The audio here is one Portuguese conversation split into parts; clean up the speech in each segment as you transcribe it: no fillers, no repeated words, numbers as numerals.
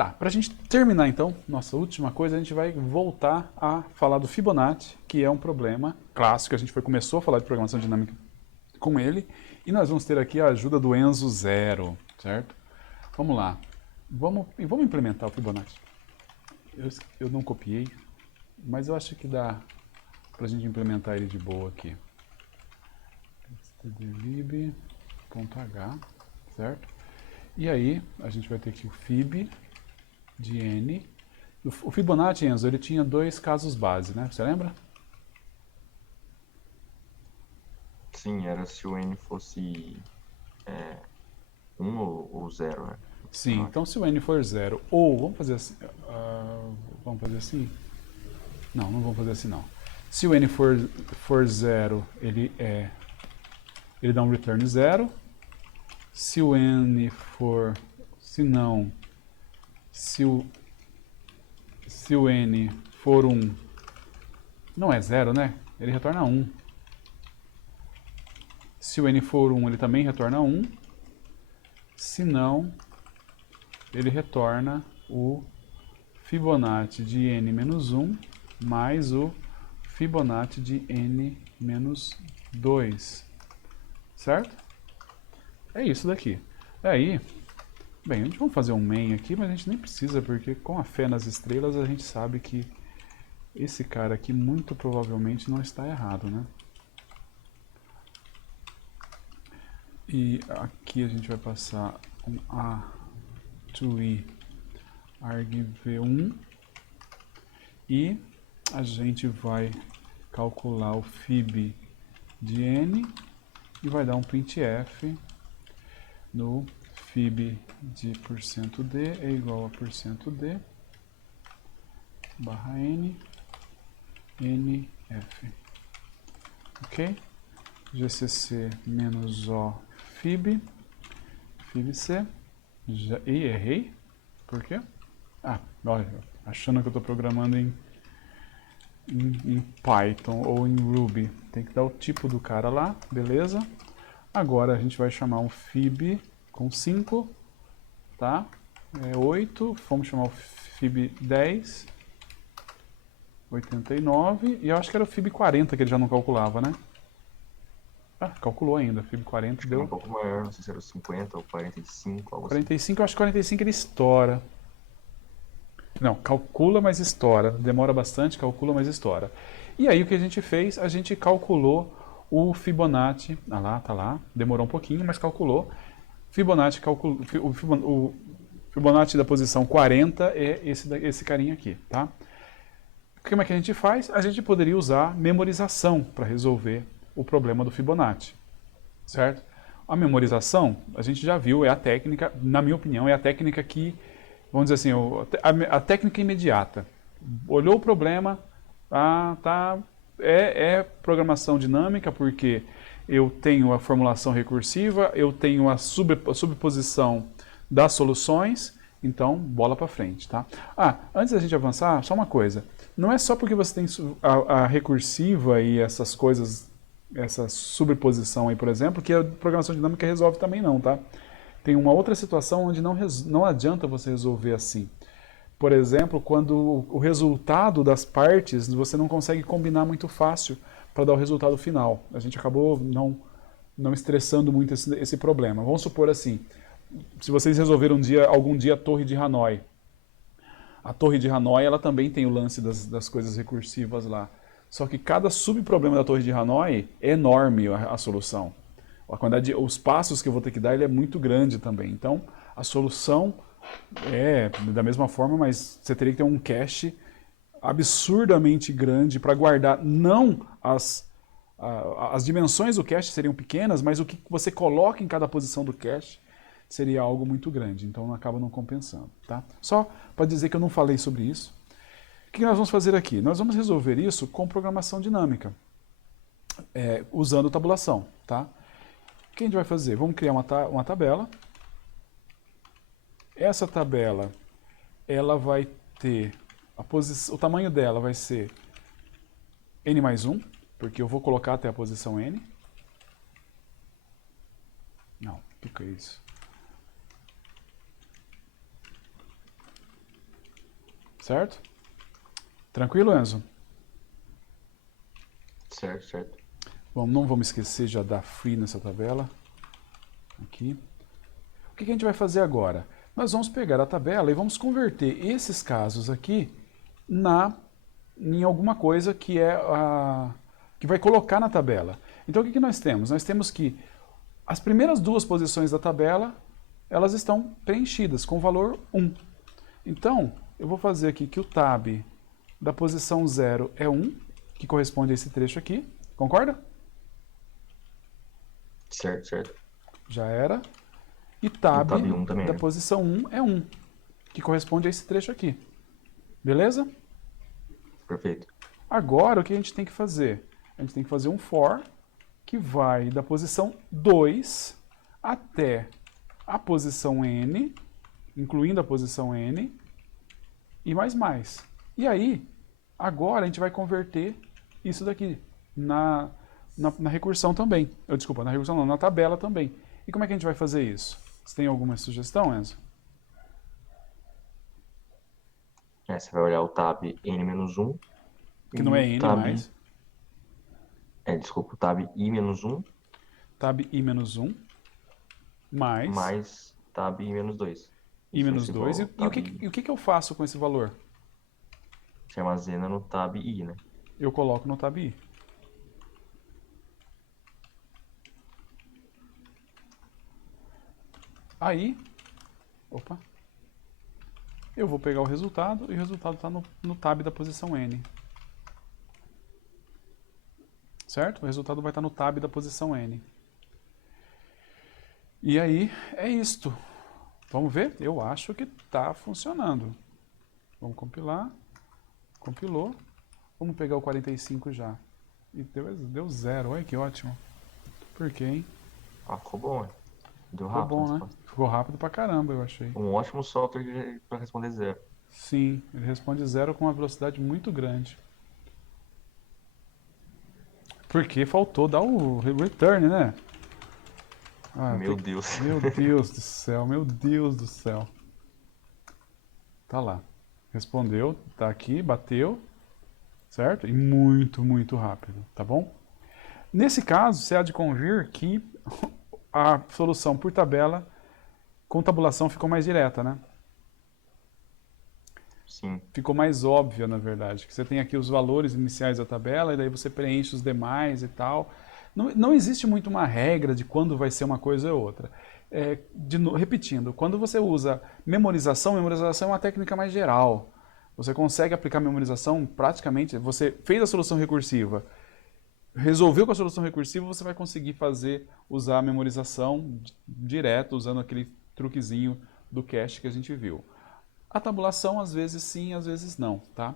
Tá, para a gente terminar então, nossa última coisa, a gente vai voltar a falar do Fibonacci, que é um problema clássico. A gente começou a falar de programação dinâmica com ele, e nós vamos ter aqui a ajuda do Enzo Zero, certo? Vamos lá, vamos implementar o Fibonacci. Eu não copiei, mas eu acho que dá para a gente implementar ele de boa aqui. stdlib.h, certo? E aí, a gente vai ter aqui o fib de n. O Fibonacci, Enzo, ele tinha dois casos base, né? Você lembra? Sim, era se o n fosse 1 ou 0, né? Sim, então se o n for 0, ou vamos fazer assim. Vamos fazer assim? Não, não vamos fazer assim não. Se o n for 0, ele dá um return 0. Se o n for. Se não. Se o n for 1. Não é 0, né? Ele retorna 1. Se o n for 1, ele também retorna 1. Se não, ele retorna o Fibonacci de n menos 1 mais o Fibonacci de n menos 2. Certo? É isso daqui. Aí, bem, a gente vai fazer um main aqui, mas a gente nem precisa, porque com a fé nas estrelas a gente sabe que esse cara aqui muito provavelmente não está errado, né? E aqui a gente vai passar um a to i argv1 e a gente vai calcular o fib de n e vai dar um printf no fib de %d é igual a %d barra n nf. Ok? gcc menos o fib fibc. E errei? Por quê? Ah, olha, achando que eu estou programando em Python ou em Ruby. Tem que dar o tipo do cara lá, beleza? Agora a gente vai chamar um fib com 5, tá? 8, vamos chamar o fib 10, 89, e eu acho que era o fib 40 que ele já não calculava, né? Ah, calculou ainda, fib 40 Acho que era um deu... pouco maior, não sei se era 50 ou 45, algo assim. 45, eu acho que 45 ele estoura. Não, calcula, mas estoura. Demora bastante, calcula, mas estoura. E aí o que a gente fez? A gente calculou o Fibonacci. Ah lá, tá lá. Demorou um pouquinho, mas calculou. Fibonacci, o Fibonacci da posição 40 é esse carinha aqui, tá? Como é que a gente faz? A gente poderia usar memorização para resolver o problema do Fibonacci, certo? A memorização, a gente já viu, é a técnica, na minha opinião, é a técnica que, vamos dizer assim, a técnica imediata. Olhou o problema, é programação dinâmica, porque eu tenho a formulação recursiva, eu tenho a subposição das soluções, então bola para frente, tá? Antes da gente avançar, só uma coisa. Não é só porque você tem a recursiva e essas coisas, essa sobreposição aí, por exemplo, que a programação dinâmica resolve também não, tá? Tem uma outra situação onde não adianta você resolver assim. Por exemplo, quando o resultado das partes você não consegue combinar muito fácil para dar o resultado final. A gente acabou não estressando muito esse problema. Vamos supor assim, se vocês resolveram algum dia a Torre de Hanoi. A Torre de Hanoi ela também tem o lance das coisas recursivas lá. Só que cada subproblema da Torre de Hanoi é enorme a solução. A quantidade, os passos que eu vou ter que dar ele é muito grande também. Então, a solução é da mesma forma, mas você teria que ter um cache absurdamente grande para guardar não as dimensões do cache seriam pequenas, mas o que você coloca em cada posição do cache seria algo muito grande, então acaba não compensando. Tá? Só para dizer que eu não falei sobre isso. O que nós vamos fazer aqui? Nós vamos resolver isso com programação dinâmica, usando tabulação. Tá? O que a gente vai fazer? Vamos criar uma tabela. Essa tabela ela vai ter o tamanho dela vai ser n mais 1, porque eu vou colocar até a posição n. Não, o que é isso? Certo? Tranquilo, Enzo? Certo, certo. Bom, não vamos esquecer de dar free nessa tabela. Aqui. O que a gente vai fazer agora? Nós vamos pegar a tabela e vamos converter esses casos aqui em alguma coisa que que vai colocar na tabela. Então o que nós temos? Nós temos que as primeiras duas posições da tabela, elas estão preenchidas com o valor 1. Então, eu vou fazer aqui que o tab da posição 0 é 1, que corresponde a esse trecho aqui. Concorda? Certo, certo. Já era. E tab, tab 1 também, da né? posição 1 é 1, que corresponde a esse trecho aqui. Beleza? Perfeito. Agora, o que a gente tem que fazer? A gente tem que fazer um for que vai da posição 2 até a posição n, incluindo a posição n, e mais. E aí, agora a gente vai converter isso daqui na recursão também. Desculpa, na recursão não, na tabela também. E como é que a gente vai fazer isso? Você tem alguma sugestão, Enzo? Você vai olhar o tab n-1. Que não é n tab, mais. Desculpa, o tab i-1 Tab i-1 mais tab i-2. i-2. E o que eu faço com esse valor? Você armazena no tab i, né? Eu coloco no tab i. Aí, eu vou pegar o resultado e o resultado está no tab da posição n. Certo? O resultado vai estar no tab da posição n. E aí, é isto. Vamos ver? Eu acho que está funcionando. Vamos compilar. Compilou. Vamos pegar o 45 já. E deu 0. Olha que ótimo. Por quê, hein? Ficou bom, né? Deu Ficou rápido. bom, né? Ficou rápido pra caramba, eu achei. Um ótimo software para responder 0. Sim, ele responde 0 com uma velocidade muito grande. Porque faltou dar o return, né? Meu Deus. Meu Deus do céu, meu Deus do céu. Tá lá. Respondeu, tá aqui, bateu, certo? E muito rápido, tá bom? Nesse caso, você há de convir que a solução por tabela com tabulação ficou mais direta, né? Sim. Ficou mais óbvia, na verdade. Que você tem aqui os valores iniciais da tabela e daí você preenche os demais e tal. Não existe muito uma regra de quando vai ser uma coisa ou outra. Repetindo, quando você usa memorização é uma técnica mais geral. Você consegue aplicar memorização praticamente, você fez a solução recursiva, resolveu com a solução recursiva, você vai conseguir usar a memorização direto, usando aquele truquezinho do cache que a gente viu. A tabulação, às vezes sim, às vezes não, tá?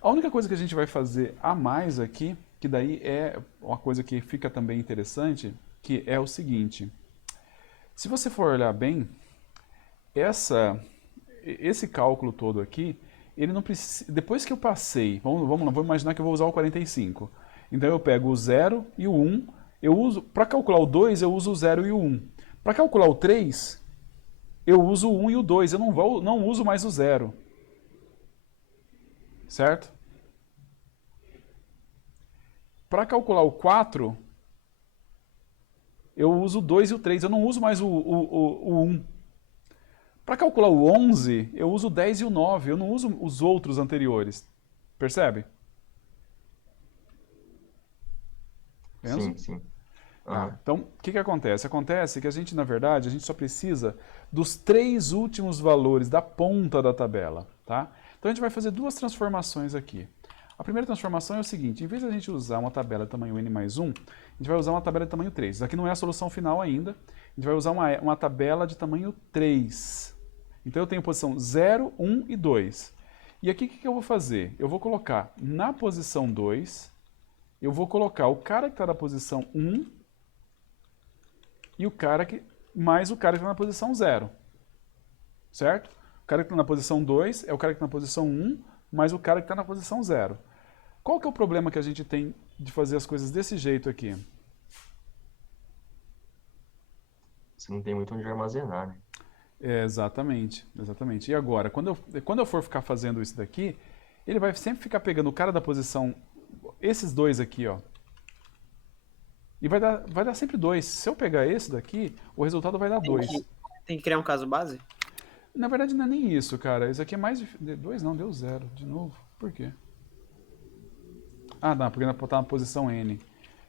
A única coisa que a gente vai fazer a mais aqui, que daí é uma coisa que fica também interessante, que é o seguinte. Se você for olhar bem, esse cálculo todo aqui, ele não precisa... Depois que eu passei, vamos lá, vamos imaginar que eu vou usar o 45. Então eu pego o 0 e o 1, para calcular o 2 eu uso o 0 e o 1. Para calcular o 3, eu uso o 1 e o 2, eu não uso mais o 0. Certo? Para calcular o 4, eu uso o 2 e o 3, eu não uso mais o 1. Para calcular o 11, eu uso o 10 e o 9, eu não uso os outros anteriores. Percebe? Sim, sim. Então, o que acontece? Acontece que a gente, na verdade, a gente só precisa dos 3 últimos valores da ponta da tabela, tá? Então a gente vai fazer 2 transformações aqui. A primeira transformação é o seguinte, em vez de a gente usar uma tabela de tamanho n mais 1, a gente vai usar uma tabela de tamanho 3. Isso aqui não é a solução final ainda, a gente vai usar uma tabela de tamanho 3. Então eu tenho posição 0, 1 e 2. E aqui o que eu vou fazer? Eu vou colocar na posição 2, eu vou colocar o cara que está na posição 1 e mais o cara que está na posição 0. Certo? O cara que está na posição 2 é o cara que está na posição 1, mais o cara que está na posição 0. Qual que é o problema que a gente tem de fazer as coisas desse jeito aqui? Você não tem muito onde armazenar, né? Exatamente, exatamente. E agora, quando eu for ficar fazendo isso daqui, ele vai sempre ficar pegando o cara da posição, esses dois aqui, ó. E vai dar sempre 2. Se eu pegar esse daqui, o resultado vai dar 2. Tem que criar um caso base? Na verdade, não é nem isso, cara. Isso aqui é mais... 2 não, deu 0. De novo. Por quê? Ah, não, porque tá na posição N.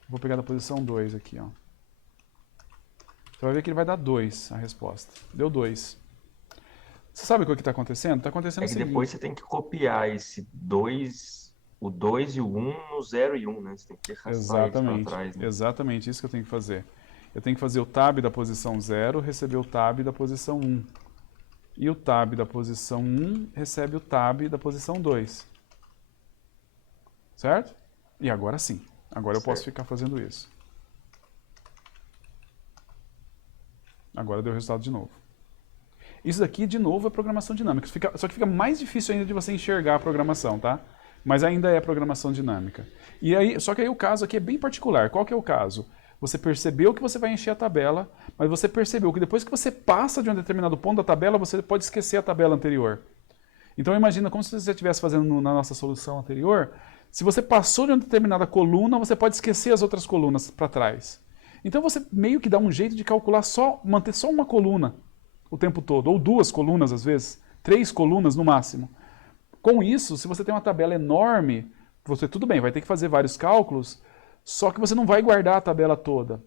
Vou pegar da posição 2 aqui, ó. Você vai ver que ele vai dar 2 a resposta. Deu 2. Você sabe o que está acontecendo? Está acontecendo É o que seguinte. depois você tem que copiar esse 2, o 2 e o 1 no 0 e 1, né? Você tem que arrastar eles para Exatamente, trás, né? exatamente isso que eu tenho que fazer. Eu tenho que fazer o tab da posição 0, receber o tab da posição 1. E o tab da posição 1 recebe o tab da posição 2. Certo? E agora sim. Agora eu posso ficar fazendo isso. Agora deu o resultado de novo. Isso daqui, de novo, é programação dinâmica. Só que fica mais difícil ainda de você enxergar a programação, tá? Mas ainda é programação dinâmica. E aí, só que aí o caso aqui é bem particular. Qual que é o caso? Você percebeu que você vai encher a tabela, mas você percebeu que depois que você passa de um determinado ponto da tabela, você pode esquecer a tabela anterior. Então imagina como se você estivesse fazendo na nossa solução anterior. Se você passou de uma determinada coluna, você pode esquecer as outras colunas para trás. Então você meio que dá um jeito de calcular manter só uma coluna o tempo todo, ou 2 colunas às vezes, 3 colunas no máximo. Com isso, se você tem uma tabela enorme, você tudo bem, vai ter que fazer vários cálculos, só que você não vai guardar a tabela toda.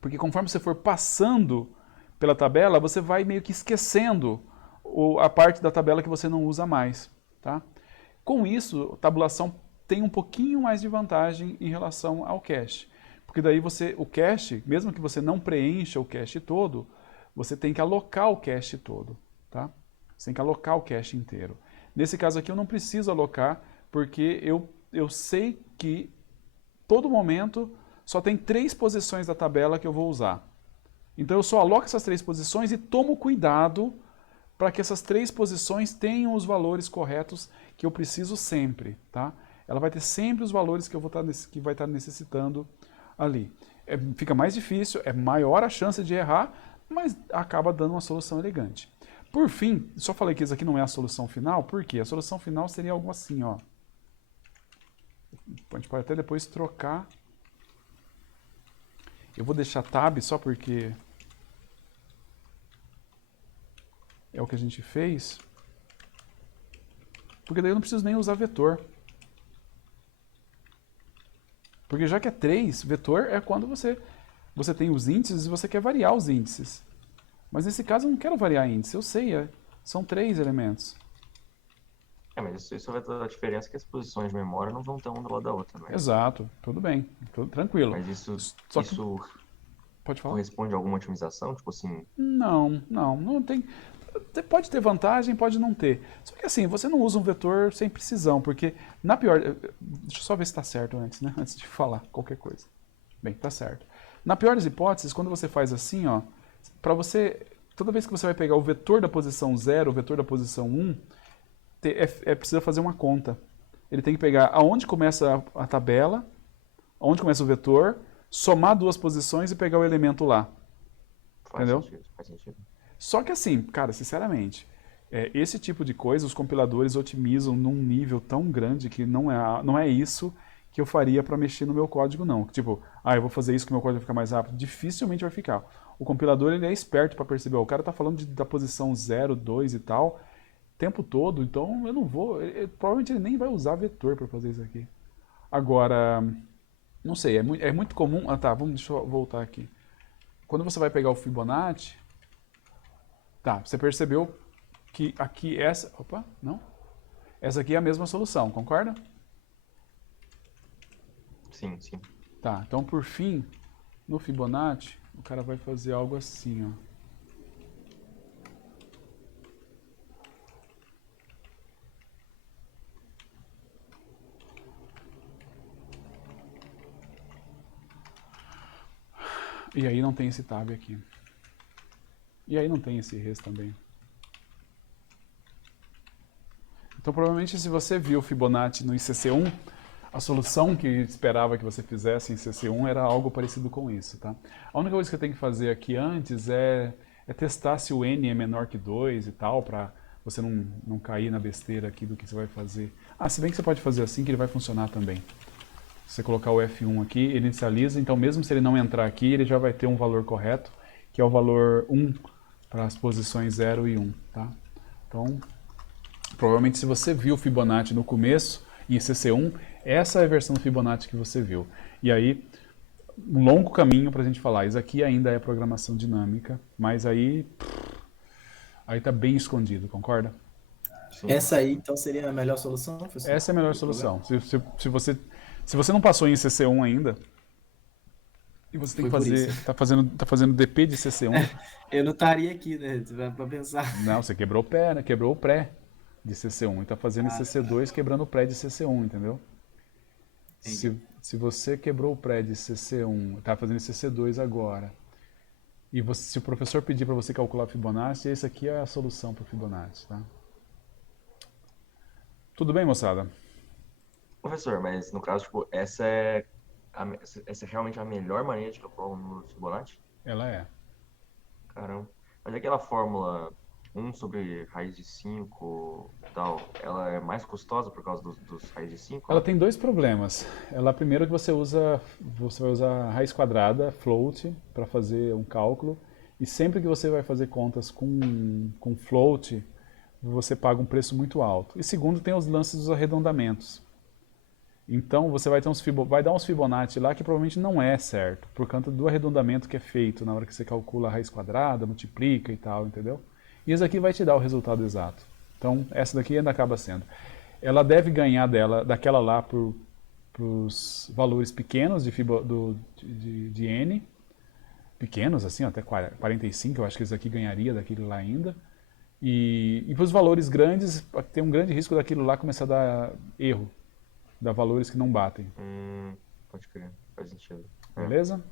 Porque conforme você for passando pela tabela, você vai meio que esquecendo a parte da tabela que você não usa mais. Tá? Com isso, a tabulação tem um pouquinho mais de vantagem em relação ao cache. Porque daí o cache, mesmo que você não preencha o cache todo, você tem que alocar o cache todo. Tá? Você tem que alocar o cache inteiro. Nesse caso aqui eu não preciso alocar, porque eu sei que todo momento só tem 3 posições da tabela que eu vou usar. Então eu só aloco essas 3 posições e tomo cuidado para que essas 3 posições tenham os valores corretos que eu preciso sempre. Tá? Ela vai ter sempre os valores que que vai estar necessitando ali. Fica mais difícil, é maior a chance de errar, mas acaba dando uma solução elegante. Por fim, só falei que isso aqui não é a solução final, por quê? A solução final seria algo assim, ó. A gente pode até depois trocar. Eu vou deixar tab só porque é o que a gente fez. Porque daí eu não preciso nem usar vetor. Porque já que é 3, vetor é quando você tem os índices e você quer variar os índices. Mas nesse caso eu não quero variar índice, eu sei, são 3 elementos. Mas isso vai dar a diferença que as posições de memória não vão estar uma do lado da outra, né? Exato, tudo bem, tudo tranquilo. Mas isso pode falar? corresponde a alguma otimização? Tipo assim... Não tem... Pode ter vantagem, pode não ter. Só que assim, você não usa um vetor sem precisão, porque na pior... Deixa eu só ver se está certo antes, né? Antes de falar qualquer coisa. Bem, tá certo. Na pior das hipóteses, quando você faz assim, ó, para você... Toda vez que você vai pegar o vetor da posição 0, o vetor da posição 1, precisa fazer uma conta. Ele tem que pegar aonde começa a tabela, aonde começa o vetor, somar 2 posições e pegar o elemento lá. Entendeu? Faz sentido. Só que assim, cara, sinceramente, esse tipo de coisa os compiladores otimizam num nível tão grande que não é isso que eu faria para mexer no meu código, não. Tipo, eu vou fazer isso que o meu código vai ficar mais rápido. Dificilmente vai ficar. O compilador ele é esperto para perceber, o cara está falando da posição 0, 2 e tal, o tempo todo, então eu não vou... provavelmente ele nem vai usar vetor para fazer isso aqui. Agora, não sei, é muito comum... deixa eu voltar aqui. Quando você vai pegar o Fibonacci... Tá, você percebeu que aqui essa... Opa, não? Essa aqui é a mesma solução, concorda? Sim, sim. Tá, então por fim, no Fibonacci, o cara vai fazer algo assim, ó. E aí não tem esse tab aqui. E aí não tem esse res também. Então provavelmente se você viu o Fibonacci no ICC1, a solução que esperava que você fizesse em CC1 era algo parecido com isso, tá? A única coisa que eu tenho que fazer aqui antes é é testar se o n é menor que 2 e tal, para você não cair na besteira aqui do que você vai fazer. Ah, se bem que você pode fazer assim que ele vai funcionar também. Se você colocar o F1 aqui, ele inicializa, então mesmo se ele não entrar aqui, ele já vai ter um valor correto, que é o valor 1 para as posições 0 e 1, tá? Então, provavelmente se você viu o Fibonacci no começo, em CC1, essa é a versão do Fibonacci que você viu. E aí, um longo caminho para a gente falar, isso aqui ainda é programação dinâmica, mas aí tá bem escondido, concorda? Sim. Essa aí, então, seria a melhor solução, professor? Essa é a melhor Do problema? solução. Se você não passou em CC1 ainda, e você tem que Foi por fazer, isso. tá fazendo DP de CC1, Eu não estaria aqui, né? Pra pensar. não, você quebrou o pé, né? Quebrou o pré de CC1 e tá fazendo em Ah, CC2 quebrando o pré de CC1, entendeu? entendi. Se você quebrou o pré de CC1, tá fazendo CC2 agora, e se o professor pedir para você calcular Fibonacci, esse aqui é a solução para o Fibonacci, tá? Tudo bem, moçada? Professor, mas no caso, tipo, essa é realmente a melhor maneira de calcular o número de Fibonacci? Ela é. Caramba. Mas aquela fórmula 1 sobre raiz de 5 e tal, ela é mais custosa por causa dos raiz de 5? Ela tem dois problemas. Ela, primeiro, que você vai usar raiz quadrada, float, para fazer um cálculo. E sempre que você vai fazer contas com float, você paga um preço muito alto. E segundo, tem os lances dos arredondamentos. Então você vai dar uns Fibonacci lá que provavelmente não é certo, por conta do arredondamento que é feito na hora que você calcula a raiz quadrada, multiplica e tal, entendeu? E isso aqui vai te dar o resultado exato. Então essa daqui ainda acaba sendo. Ela deve ganhar daquela lá para os valores pequenos de N, pequenos assim, até 45, eu acho que esse aqui ganharia daquele lá ainda. E para os valores grandes, tem um grande risco daquilo lá começar a dar erro, dar valores que não batem. Pode crer, faz sentido. Beleza?